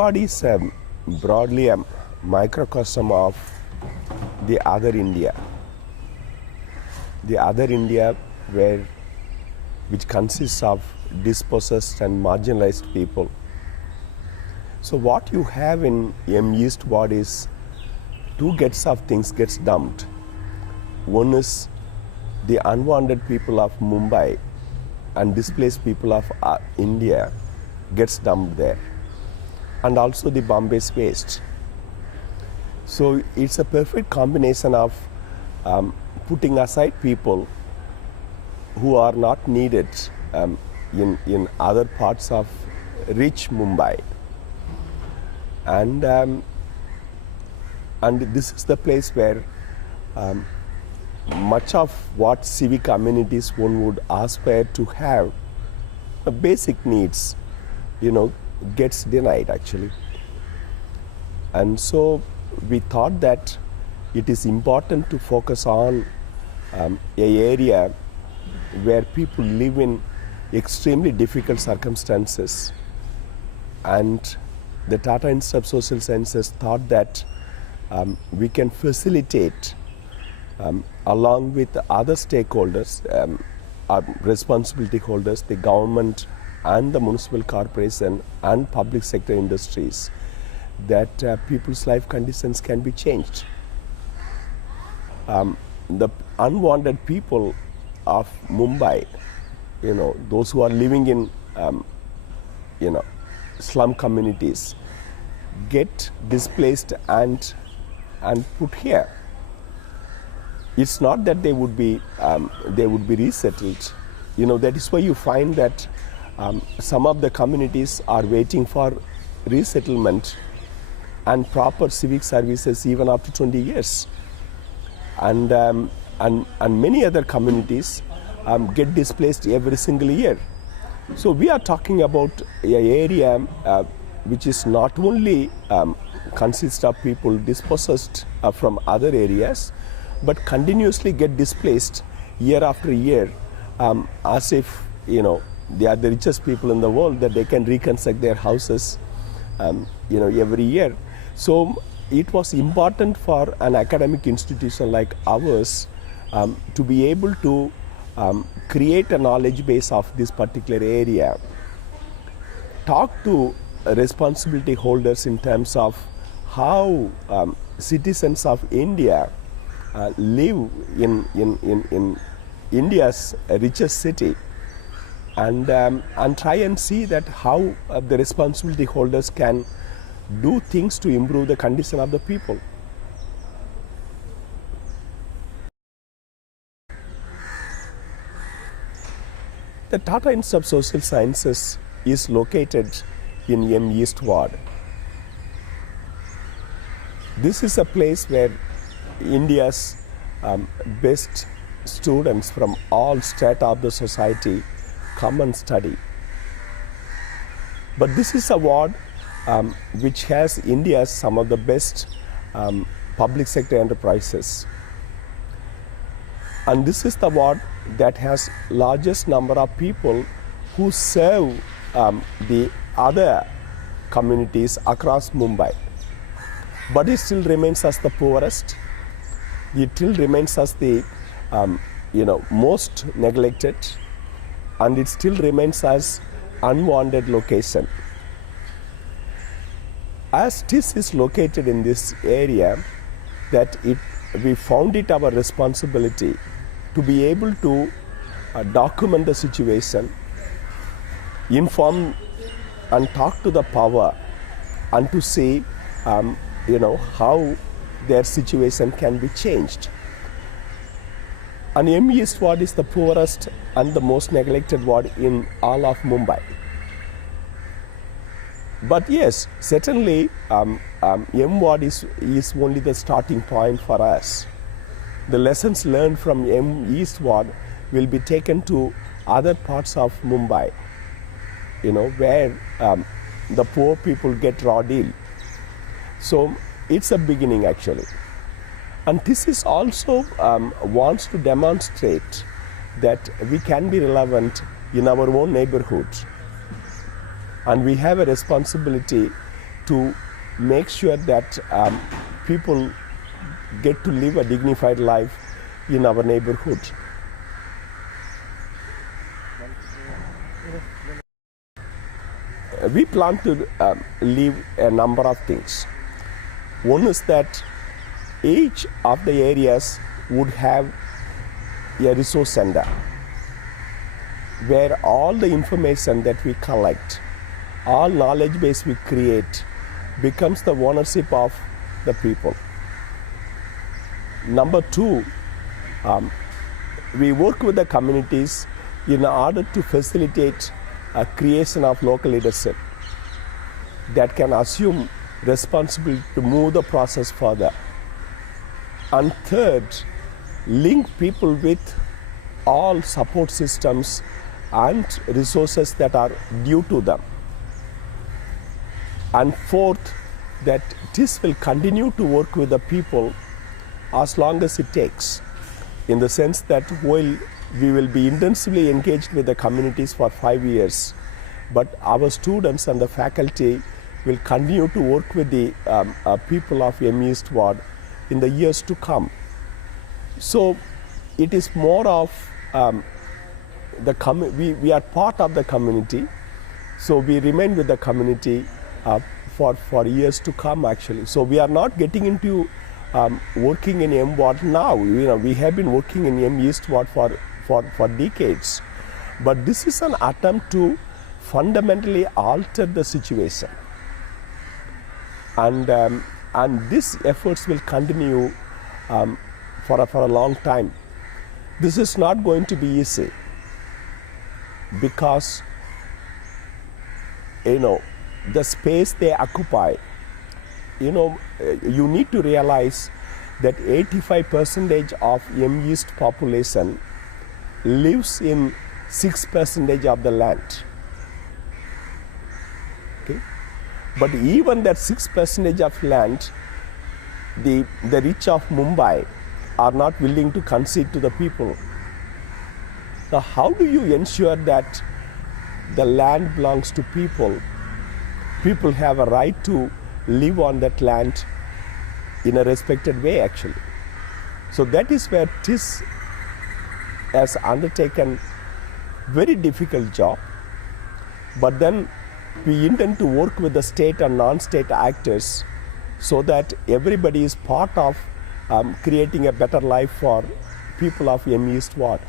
Mward is broadly a microcosm of the other India. The other India which consists of dispossessed and marginalized people. So what you have in East Ward is two gets of things gets dumped. One is the unwanted people of Mumbai and displaced people of India gets dumped there, and also the Bombay's waste. So it's a perfect combination of putting aside people who are not needed in other parts of rich Mumbai, and this is the place where much of what civic amenities one would aspire to have, basic needs, gets denied actually. And so we thought that it is important to focus on an area where people live in extremely difficult circumstances, and the Tata Institute of Social Sciences thought that we can facilitate along with other stakeholders, our responsibility holders, the government and the municipal corporation and public sector industries, that people's life conditions can be changed. The unwanted people of Mumbai, those who are living in, slum communities, get displaced and put here. It's not that they would be resettled. That is why you find that some of the communities are waiting for resettlement and proper civic services even after 20 years. And many other communities get displaced every single year. So we are talking about an area which is not only consists of people dispossessed from other areas, but continuously get displaced year after year, as if they are the richest people in the world, that they can reconstruct their houses every year. So it was important for an academic institution like ours to be able to create a knowledge base of this particular area, talk to responsibility holders in terms of how citizens of India live in India's richest city, and try and see that how the responsibility holders can do things to improve the condition of the people. The Tata Institute of Social Sciences is located in East Ward. This is a place where India's best students from all strata of the society come and study. But this is a ward which has India's some of the best public sector enterprises. And this is the ward that has largest number of people who serve the other communities across Mumbai. But it still remains as the poorest. It still remains as the most neglected, and it still remains as unwanted location. As this is located in this area, that we found it our responsibility to be able to document the situation, inform and talk to the power, and to see how their situation can be changed. And East Ward is the poorest and the most neglected ward in all of Mumbai. But yes, certainly Ward is only the starting point for us. The lessons learned from East Ward will be taken to other parts of Mumbai, where the poor people get raw deal. So it's a beginning actually. And this is also wants to demonstrate that we can be relevant in our own neighborhood. And we have a responsibility to make sure that people get to live a dignified life in our neighborhood. We plan to leave a number of things. One is that each of the areas would have a resource center where all the information that we collect, all knowledge base we create, becomes the ownership of the people. Number two, we work with the communities in order to facilitate a creation of local leadership that can assume responsibility to move the process further. And third, link people with all support systems and resources that are due to them. And fourth, that TIS will continue to work with the people as long as it takes, in the sense that while we will be intensively engaged with the communities for 5 years, but our students and the faculty will continue to work with the people of M East Ward in the years to come. So it is more of we are part of the community, so we remain with the community for years to come actually. So we are not getting into working in M Ward now. We have been working in M East Ward for decades, but this is an attempt to fundamentally alter the situation, and these efforts will continue for a long time. This is not going to be easy because the space they occupy. You need to realize that 85% of M East population lives in 6% of the land. Okay? But even that 6% of land, the rich of Mumbai are not willing to concede to the people. Now, how do you ensure that the land belongs to people? People have a right to live on that land in a respected way, actually. So that is where TIS has undertaken very difficult job, but then we intend to work with the state and non-state actors so that everybody is part of creating a better life for people of M East Ward.